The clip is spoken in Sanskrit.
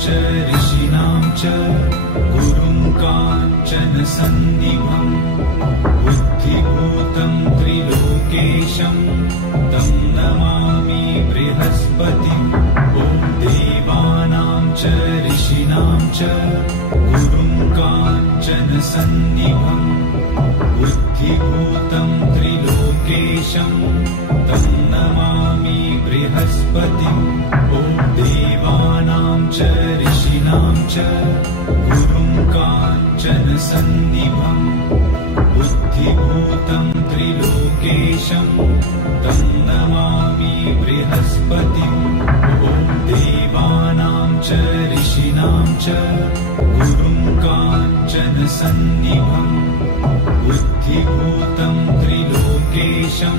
च ऋषीणां च गुरुं काञ्चन सन्निभम् बुद्धिभूतं त्रिलोकेशं तं नमामि बृहस्पतिम् ॐ देवानां च ऋषीणां च गुरुं काञ्चन सन्निभम् बुद्धिभूतं त्रिलोकेशं तं नमामि बृहस्पतिम् ॐ देवानां च ऋषीणां च गुरुं काञ्चन सन्निभम् बुद्धिभूतं त्रिलोकेशं तं नमामि बृहस्पतिम् ॐ देवानां च ऋषीणां च गुरुं काञ्चन सन्निभम् बुद्धिभूतं त्रिलोकेशं